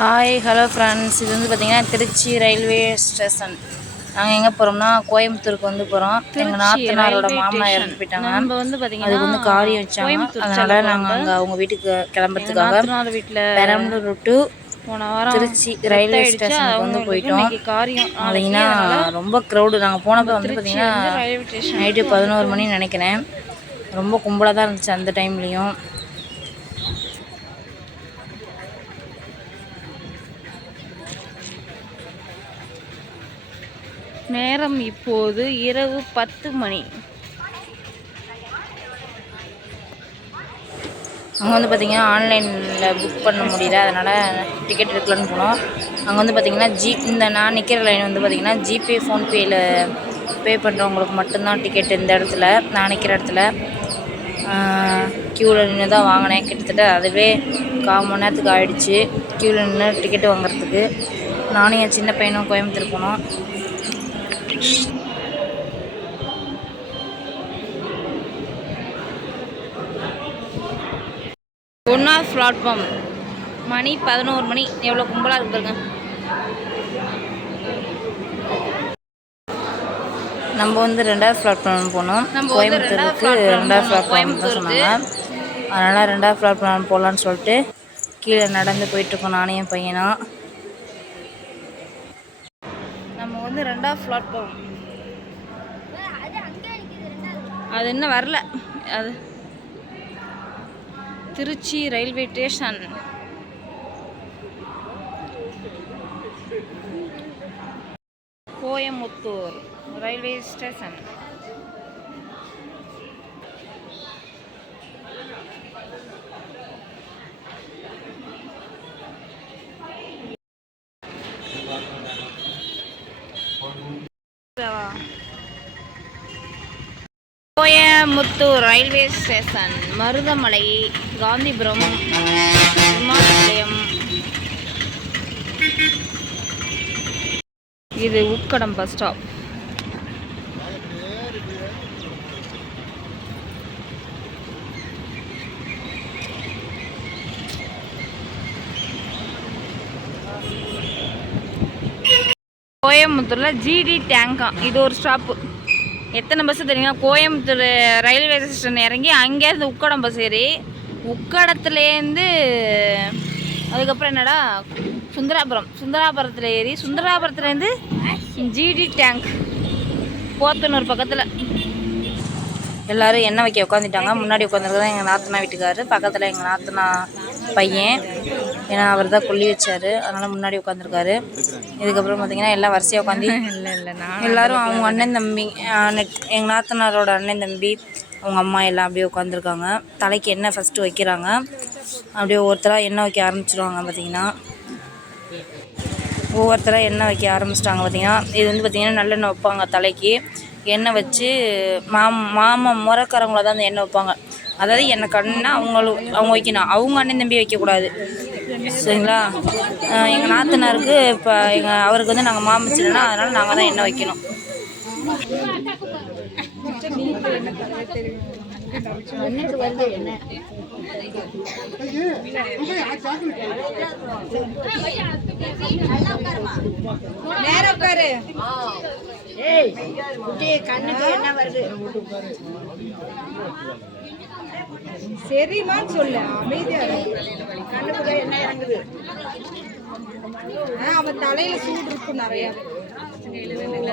Hi hello friends இது வந்து பார்த்தீங்கன்னா திருச்சி ரயில்வே ஸ்டேஷன். நாங்கள் எங்கே போகிறோம்னா கோயம்புத்தூருக்கு வந்து போகிறோம் எங்கள் நாத்தனாரோட மாமனார் இறந்து போயிட்டாங்க நம்ம வந்து பாத்தீங்கன்னா அதுக்கு வந்து காரியம் வச்சாங்க. அதனால நாங்கள் அங்கே அவங்க வீட்டுக்கு கிளம்புறதுக்காக வீட்டில் பெரம்பலூர் டு திருச்சி ரயில்வே ஸ்டேஷனுக்கு வந்து போயிட்டோம். காரியம் பார்த்தீங்கன்னா ரொம்ப க்ரௌடு நாங்கள் போனப்போ வந்து பார்த்தீங்கன்னா நைட்டு பதினோரு மணி நினைக்கிறேன். ரொம்ப கும்பலாக தான் இருந்துச்சு அந்த டைம்லேயும் நேரம் இப்போது இரவு பத்து மணி. அங்கே வந்து பார்த்தீங்கன்னா ஆன்லைனில் புக் பண்ண முடியல அதனால் டிக்கெட் எடுக்கலான்னு போனோம். அங்கே வந்து பார்த்தீங்கன்னா ஜி இந்த நான் நிற்கிற லைன் வந்து பார்த்தீங்கன்னா ஜிபே ஃபோன்பேயில் பே பண்ணுறவங்களுக்கு மட்டும்தான் டிக்கெட் இந்த இடத்துல நான் நிற்கிற இடத்துல. க்யூவில் நின்று தான் வாங்கினேன். கிட்டத்தட்ட அதுவே கால் மணி நேரத்துக்கு ஆகிடுச்சு க்யூவில் நின்று டிக்கெட் வாங்குறதுக்கு. நானும் என் சின்ன பையனும் கோயம்புத்தூர் போனோம். ஒன்றாவது பிளாட்ஃபார்ம் மணி பதினோரு மணி. எவ்வளோ கும்பலாக இருக்கு பாருங்க. நம்ம வந்து ரெண்டாவது பிளாட்ஃபார்ம் போனோம். நம்ம வந்து ரெண்டாவது கோயம்புத்தூருக்கு ரெண்டாவது பிளாட்ஃபார்ம் தான். சொன்னாங்க. அதனால் ரெண்டாவது பிளாட்ஃபார்ம் போகலான்னு சொல்லிட்டு கீழே நடந்து போயிட்டுருக்கோம் நானும் என் பையனும். வந்து ரெண்டாவது பிளாட்ஃபார்ம் அது இன்னும் வரல. அது Tiruchi railway station Coimbatore railway station Coimbatore railway station Marudamalai Gandhipuram விமான நிலையம் இது உக்கடம் பஸ் ஸ்டாப். கோயம்புத்தூரில் ஜிடி டேங்கா இது ஒரு ஸ்டாப்பு. எத்தனை பஸ்ஸு தெரியுங்களா கோயம்புத்தூர் ரயில்வே ஸ்டேஷன் இறங்கி அங்கேருந்து உக்கடம் பஸ் ஏறி உக்கடத்துலேருந்து அதுக்கப்புறம் என்னடா? சுந்தராபுரம். சுந்தராபுரத்தில் ஏறி சுந்தராபுரத்துலேருந்து ஜிடி டேங்க் போத்தனூர் பக்கத்தில். எல்லோரும் எண்ணெய் வைக்க உட்காந்துட்டாங்க முன்னாடி உட்காந்துருக்கதான் எங்கள் நாத்தனா வீட்டுக்காரர் பக்கத்தில் எங்கள் நாத்தனா பையன். ஏன்னா அவர் தான் கொல்லி வச்சாரு. அதனால் முன்னாடி உட்காந்துருக்காரு இதுக்கப்புறம் பார்த்தீங்கன்னா எல்லாம் வரிசையாக உட்காந்து இல்லை இல்லை நான் எல்லாரும் அவங்க அண்ணன் தம்பி எங்கள் நாத்தனாரோட அண்ணன் தம்பி அவங்க அம்மா எல்லாம் அப்படியே உட்காந்துருக்காங்க தலைக்கு எண்ணெய் ஃபஸ்ட்டு வைக்கிறாங்க. அப்படியே ஒருத்தராக எண்ணெய் வைக்க ஆரம்பிச்சிருவாங்க பார்த்தீங்கன்னா ஒவ்வொருத்தராக எண்ணெய் வைக்க ஆரம்பிச்சிட்டாங்க பார்த்தீங்கன்னா இது வந்து பார்த்தீங்கன்னா நல்லெண்ணெய் வைப்பாங்க தலைக்கு. எண்ணெய் வச்சு மாம் மாமன் முறக்காரங்கள தான் அந்த எண்ணெய் வைப்பாங்க. அதாவது எண்ணெய் கண்ணா அவங்களும் அவங்க வைக்கணும். அவங்க அண்ணன் தம்பி வைக்கக்கூடாது. சரிங்களா? எங்கள் நாத்தனாருக்கு இப்போ எங்கள் அவருக்கு வந்து நாங்கள் மாமிச்சினா அதனால் நாங்கள் தான் எண்ணெய் வைக்கணும். சரிம்மான்னு சொல்லு அமைதியா கண்ணுக்குள்ள என்ன இறங்குது? அவன் தலையில சூடு இருக்கும் நிறைய. இல்ல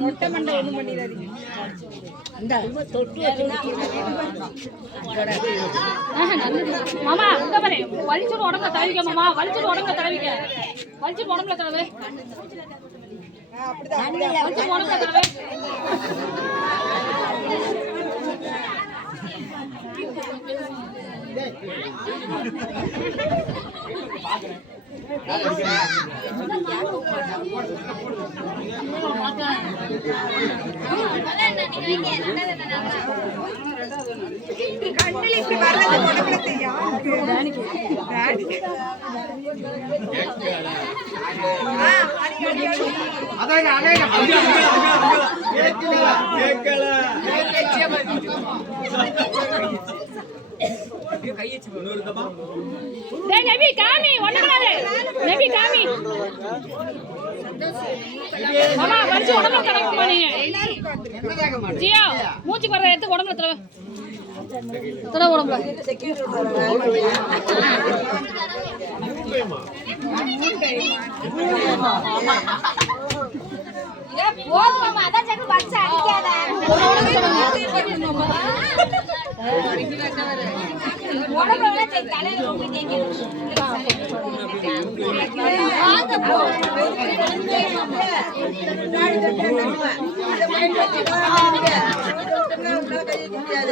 மொட்டை மண்டை ஒன்றும் பண்ணிடாதீங்க இந்த தொட்டு நல்லது மாமா அங்க பாரு. வலிச்சுட்டு உடம்புல தடவிக்க பாக்குறேன் கண்ணில் இப்படி வர்றது உடம்புல கேட்கல டேய் நபி காமி ஒண்ணு நபி காமி. மாமா வலிச்சு உடம்புல நீங்க ஜியா மூச்சுக்கு வர எடுத்து உடம்புல தடவு. தடவு உடம்புல.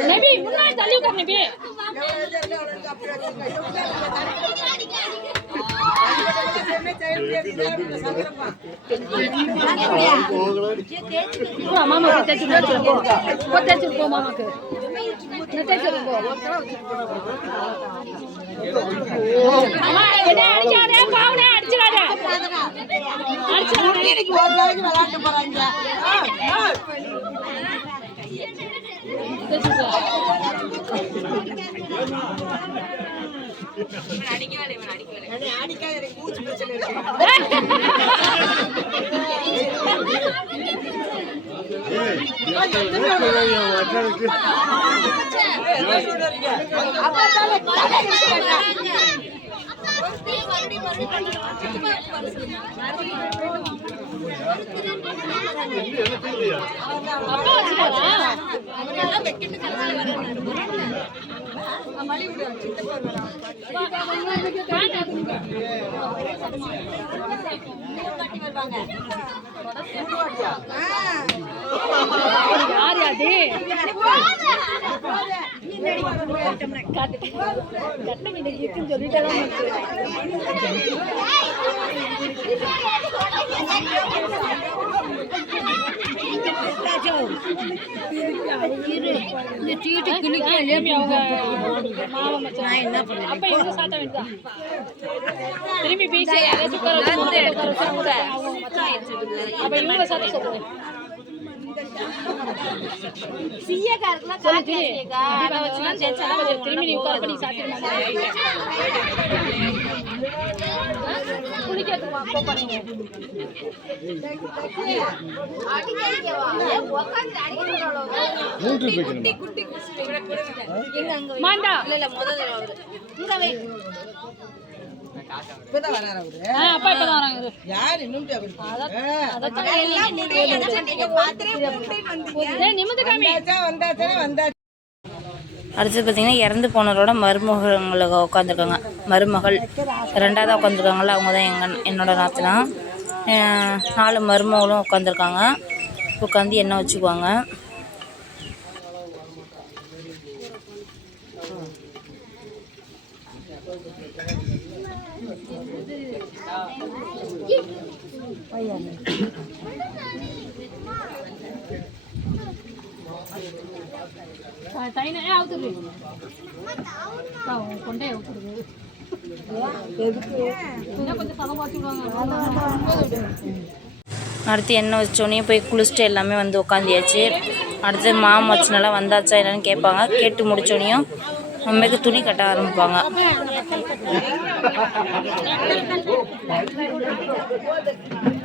நபி முன்னாடி தள்ளி உட்கார் நபி. போ, மாமாக்கு தேய்ச்சி தேய்ச்சி போ போ தேய்ச்சி போ மாமாக்கு நான் தேய்ச்சி போ அம்மா என்ன அடிக்காதே பாவனே அடிச்சிடாத அடிச்சிடாத இன்னைக்கு ஒரு நாளைக்கு விளையாட்டு போறாங்க தேய்ச்சி போ அடிக்காத எனக்கு மூச்சு பிரச்சனை இருக்கு. அப்பா யார் அது கட்ட மீன் தான் இந்த சீட்டு கிளிக்கு அவங்க மாமா மச்சான் அப்ப இவங்க சாத்த வேண்டியதான் திரும்பி பேசி ஏதாச்சும் உட்கார வச்சு அப்ப இவங்க சாத்த சொல்லுங்க. சொல்லுச்சு அதை வச்சு தான் ஜெயிச்சா திரும்பி நீ உட்கார பண்ணி சாத்திடுமா குளிக்க போ பண்ணுங்க மாண்டா. இப்பதான் வராரு அவரு அப்பா இப்பதான் வராங்க. யார் இன்னும் நிமிர்ந்து காமி. வந்தாச்சா வந்தாச்சு. அடுத்தது பார்த்திங்கன்னா இறந்து போனவரோட மருமகளை உட்காந்துருக்காங்க. மருமகள் ரெண்டாவதாக உட்காந்துருக்காங்கள அவங்க தான் எங்கள் என்னோடய நாத்தனா. நாலு மருமகளும் உட்காந்துருக்காங்க. உட்காந்து எண்ணெய் வச்சுக்குவாங்க. தைன அடுத்து எண்ணெய் வச்சோடனே போய் குளிச்சுட்டு எல்லாமே வந்து உட்காந்தியாச்சு அடுத்து மாம் வச்சனால வந்தாச்சா என்னன்னு கேட்பாங்க. கேட்டு முடிச்சோடனையும் அம்மைக்கு துணி கட்ட ஆரம்பிப்பாங்க.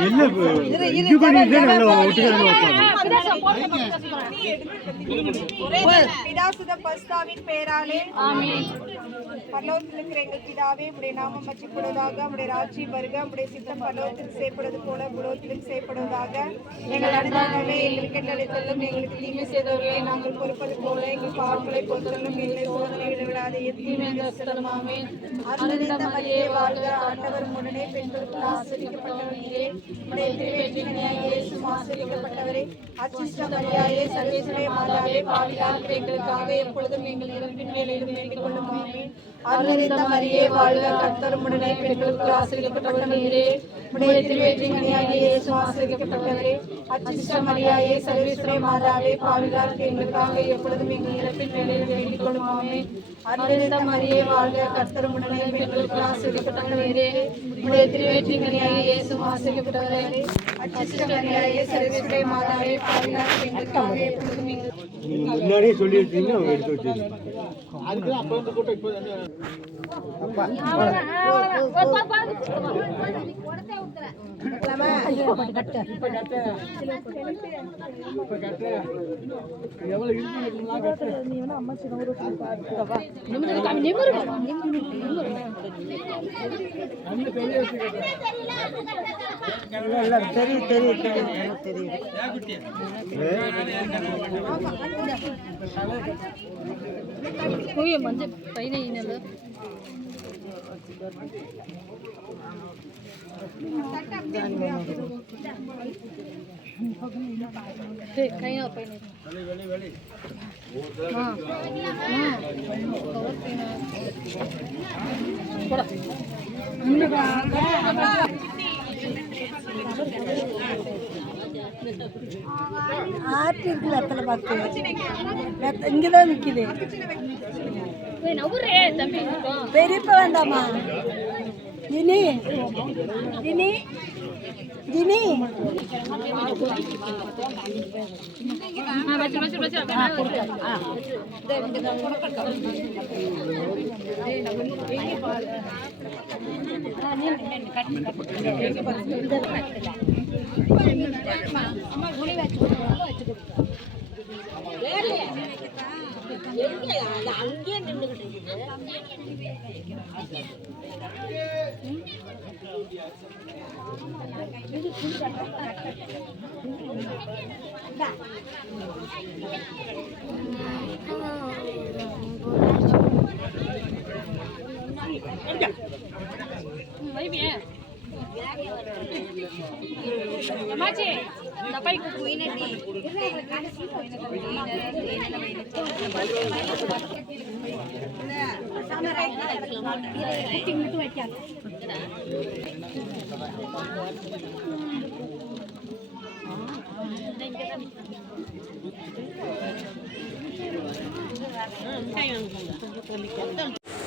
என்ன இது பண்ணிட்டு நல்லா ஒட்டுக்க பிதாசுத பஸ்தாவின் பெயராலே பரலோகத்தில் இருக்கிற எங்கள் பிதாவே உடைய நாமம் மச்சிப்படுவதாக உடைய ராட்சியம் வருக உடைய சித்தம் பரலோகத்தில் செய்யப்படுவது போல உலகத்திலும் செய்யப்படுவதாக. எங்கள் அனுதானமே எங்களுக்கு நிலைத்தல்லும் எங்களுக்கு தீமை செய்தவர்களை நாங்கள் பொறுப்பது போல எங்கள் பாவங்களை பொறுத்தலும் எங்களை சோதனைகளை விடாத. எத்தீமே அருளிந்த மரியே வாழ்க ஆண்டவர் உடனே பெண்களுக்கு ஆசிரிக்கப்பட்டவரே உடைய திருவேற்றினையாய் ஆசிரியப்பட்டவரே ஆசிரிக்கப்பட்டவரே அச்சிஷ்ட மரியாயே சர்வேஸ்வரே மாதாவே பாவிலார் எங்களுக்காக எப்பொழுதும் எங்கள் இறப்பின் வேலையிலும் வேண்டிக் கொள்ளும் அருளிந்த மரியே வாழ்க கர்த்தர் முடனே பெண்களுக்கு ஆசிரிக்கப்பட்டவரே உடைய திருவேற்றினையாய் இயேசு ஆசிரிக்கப்பட்டவரே அச்சிஷ்ட மரியாயே சர்வேஸ்வரே மாதாவே பாவிலார் எங்களுக்காக எப்பொழுதும் எங்கள் இறப்பின் வேலையில் வேண்டிக் கொள்ளுமாமே. ஆமென். அருளிந்த மரியே வாழ்க கர்த்தர் முடனே பெண்களுக்கு ஆசிரிக்கப்பட்டவரே உடைய திருவேற்றினையாய் இயேசு ஆசிரிக்கப்பட்டவரே முன்னாடியே சொல்லி வச்சீங்கன்னா அவங்க எடுத்து வச்சிருக்கீங்க தெரியும் தெரியும் தெரியும் தெரியும் மஞ்சள் பையனை ஆட்டு இருக்குல்ல அத்தனை பார்த்து இங்கே தான் நிற்கிது பெரியப்ப வேண்டாமா? தினி தினி தினி வச்சு வச்சு அப்படியே வைவியே அம்மாச்சி இந்த பை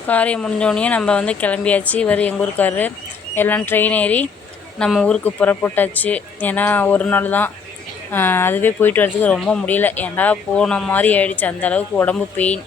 காரியம் முடிஞ்சோடனே நம்ம வந்து கிளம்பியாச்சு. இவர் எங்கள் ஊருக்காரரு எல்லாம் ட்ரெயின் ஏறி நம்ம ஊருக்கு புறப்பட்டாச்சு. ஏன்னா ஒரு நாள் தான் அதுவே போயிட்டு வரதுக்கு ரொம்ப முடியல. ஏன்டா போன மாதிரி ஆயிடுச்சு. அந்தளவுக்கு உடம்பு பெயின்